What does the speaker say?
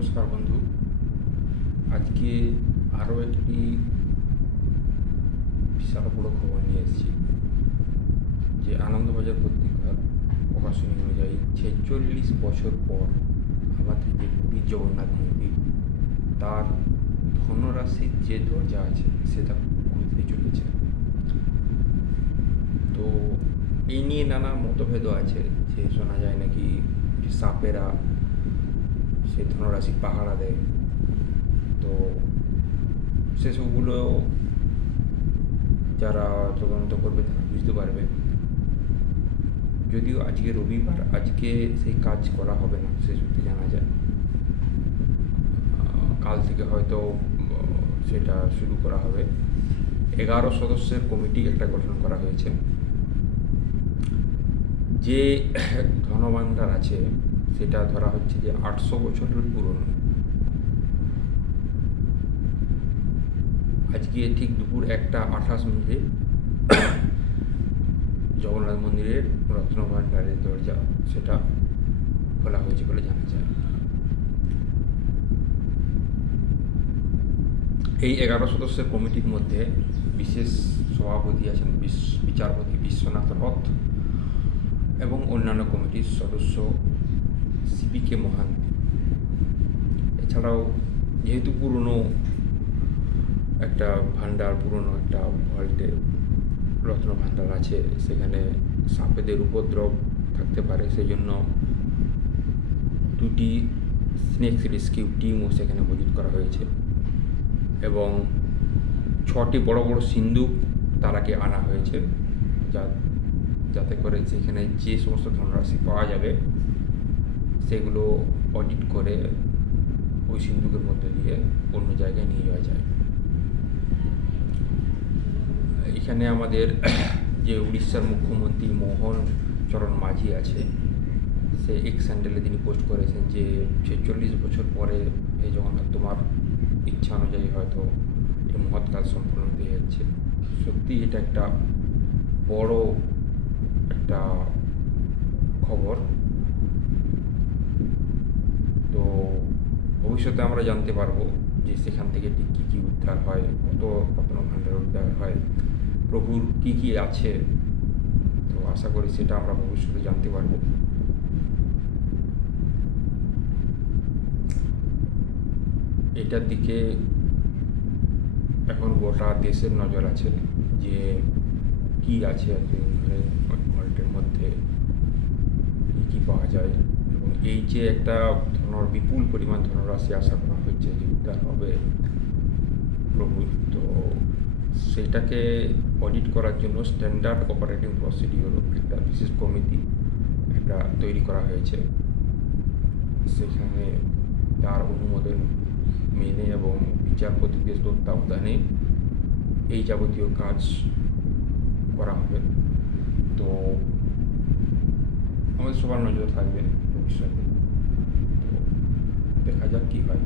নমস্কার বন্ধু। আজকে আরও একটি বিশাল বড় খবর নিয়ে এসেছি যে আনন্দবাজার পত্রিকার প্রকাশনী অনুযায়ী ৪৬ বছর পর আমাদের যে পুরীর জগন্নাথ মন্দির তার ধনরাশির যে দরজা আছে সেটা খুলতে চলেছে। তো এই নিয়ে নানা মতভেদও আছে, যে শোনা যায় নাকি যে সাপেরা সে ধনরাশি পাহারা দেয়। তো সেসবগুলো যারা তদন্ত করবে তারা বুঝতে পারবে। যদিও আজকে রবিবার, আজকে সেই কাজ করা হবে না সে সত্যি জানা যায়। কাল থেকে হয়তো সেটা শুরু করা হবে। 11 সদস্যের কমিটি একটা গঠন করা হয়েছে। যে ধনভাণ্ডার আছে সেটা ধরা হচ্ছে যে 800 বছরের পুরনো। আজকে ঠিক দুপুর 1:28 জগন্নাথ মন্দিরের রত্নভাণ্ডারের দরজা সেটা খোলা হয়েছে বলে জানা যায়। এই 11 সদস্যের কমিটির মধ্যে বিশেষ সভাপতি আছেন বিচারপতি বিশ্বনাথ রথ এবং অন্যান্য কমিটির সদস্য সিবিকে মহান্তি। এছাড়াও যেহেতু পুরনো একটা ভাণ্ডার, পুরনো একটা ভল্টে রত্ন ভাণ্ডার আছে, সেখানে সাপেদের উপদ্রব থাকতে পারে, সেই জন্য 2টি স্নেক রেস্কিউ টিমও সেখানে মজুত করা হয়েছে এবং 6টি বড় বড় সিন্দুক তারাকে আনা হয়েছে, যাতে করে সেখানে যে সমস্ত ধনরাশি পাওয়া যাবে সেগুলো অডিট করে ওই সিন্দুকের মধ্যে দিয়ে অন্য জায়গায় নিয়ে যাওয়া যায়। এখানে আমাদের যে উড়িষ্যার মুখ্যমন্ত্রী মোহন চরণ মাঝি আছে, সে এক্স হ্যান্ডেলে তিনি পোস্ট করেছেন যে ৪৬ বছর পরে এই জগন্নাথ তোমার ইচ্ছা অনুযায়ী হয়তো এই মহৎ কাজ সম্পূর্ণ হয়ে যাচ্ছে। সত্যি এটা একটা বড় একটা খবর। তো ভবিষ্যতে আমরা জানতে পারবো যে সেখান থেকে ঠিক কী কী উদ্ধার হয়, কত রত্নভাণ্ডার উদ্ধার হয়, প্রভুর কী কী আছে। তো আশা করি সেটা আমরা ভবিষ্যতে জানতে পারবো। এটার দিকে এখন গোটা দেশের নজর আছে যে কী আছে আর কি ভল্টের মধ্যে, কী কী পাওয়া যায়। এবং এই যে একটা বিপুল পরিমাণ ধনরাশি আশা করা হচ্ছে যে উদ্ধার হবে প্রভুর, তো সেইটাকে অডিট করার জন্য স্ট্যান্ডার্ড অপারেটিং প্রসিডিওর একটা বিশেষ কমিটি একটা তৈরি করা হয়েছে। সেখানে তার অনুমোদন মেনে এবং বিচারপতিদের তত্ত্বাবধানে এই যাবতীয় কাজ করা হবে। তো আমাদের সবার নজর থাকবে ভবিষ্যতে। তো দেখা যাক কী হয়।